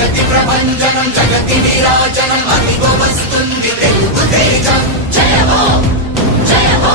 జగతి ప్రభంజనం జగతి విరాజనం అదిగో వస్తుంది తెలుగు తేజం. జయవో జయవో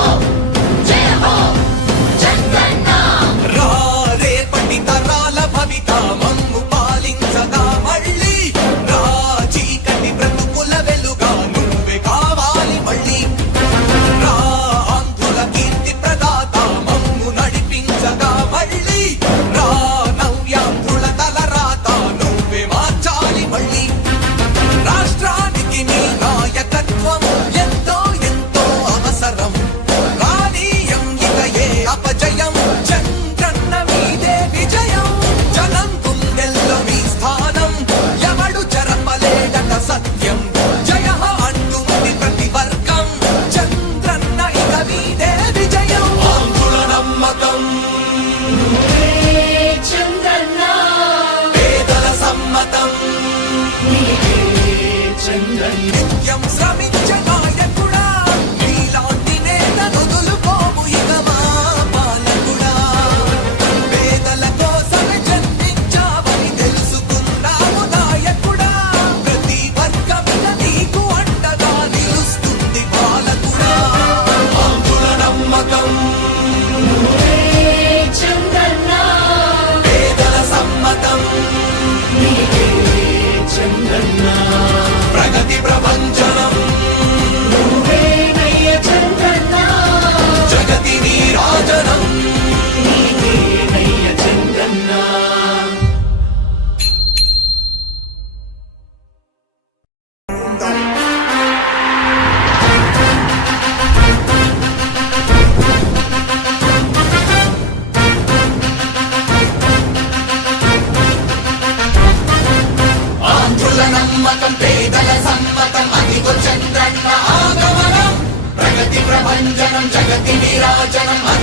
Bye.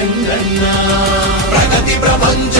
చంద్రన్న. ప్రగతి ప్రపంచ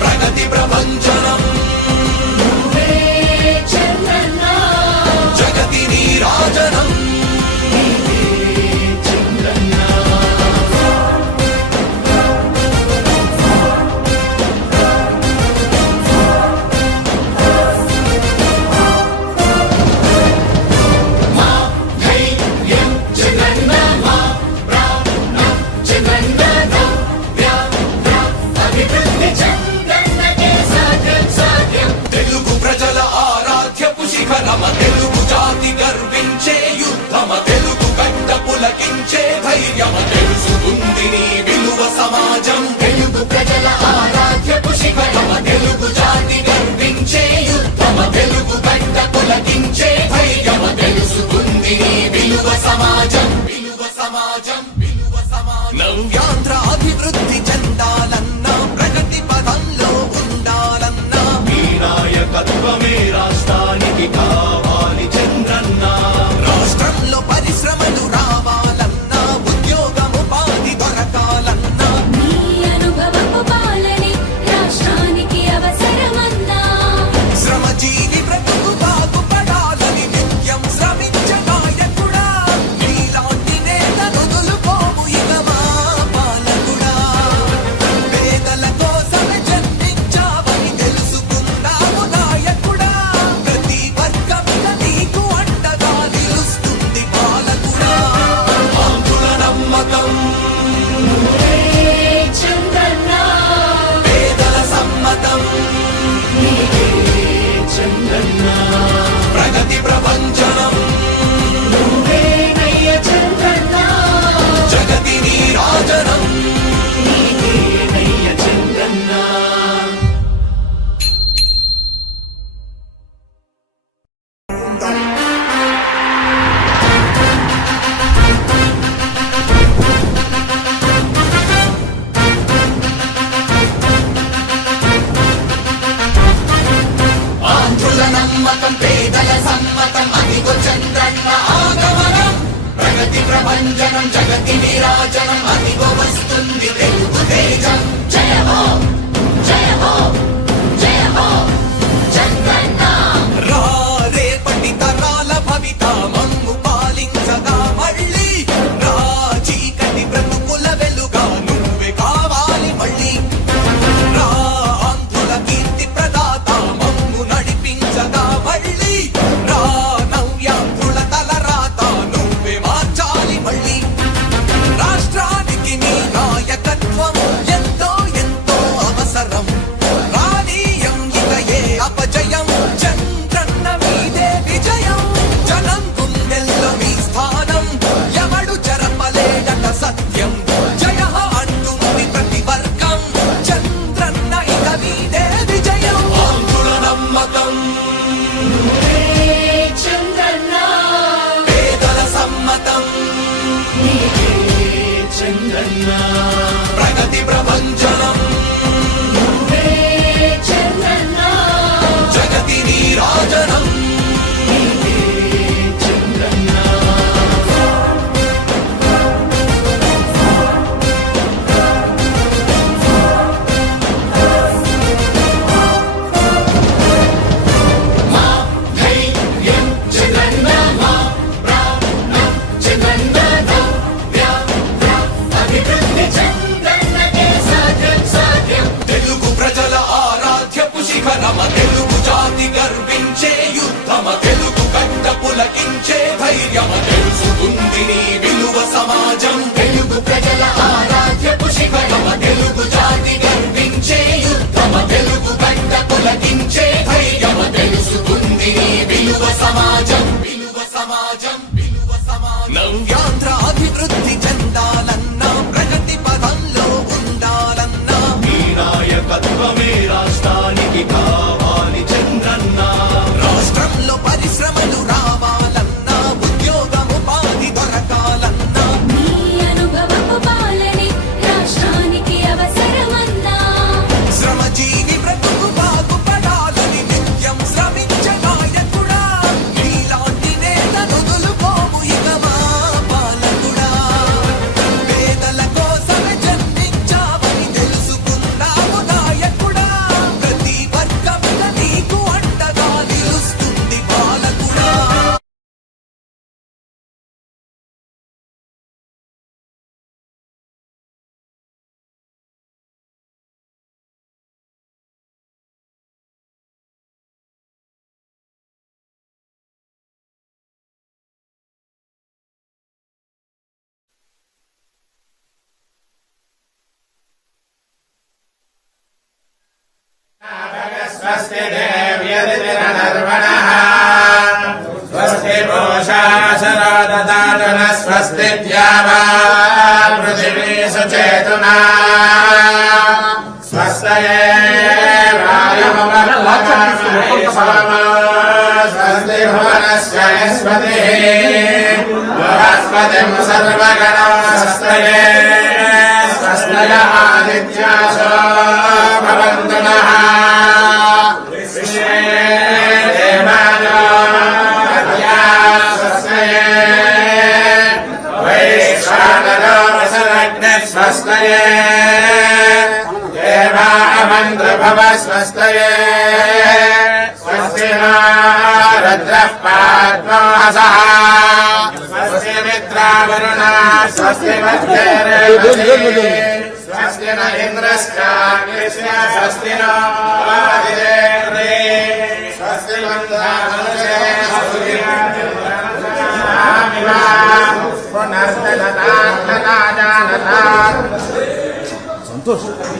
ప్రగతి ప్రభంజనం క్షేత్రాభివృద్ధి జన स्वस्ति देव्यदितिरनर्वणः स्वस्ति पोषासरो ददातु न स्वस्ति द्यावा पृथिवीषु चेतुना स्वस्तये स्वस्ति भुवनस्य यस्वतिः बृहस्पतिं सर्वगणो स्वस्तये स्वस्तय आदित्यासो भवन्तु नः देवामन्द्रभव स्वस्तये स्वस्ति नारद्रः पाद्मासः स्वस्ति मित्रावरुणा स्वस्ति मध्यरे स्वस्ति न इन्द्रश्चाग्निश्च स्वस्ति न स्वस्ति मन्दानुषे पुनर्दनता juntos.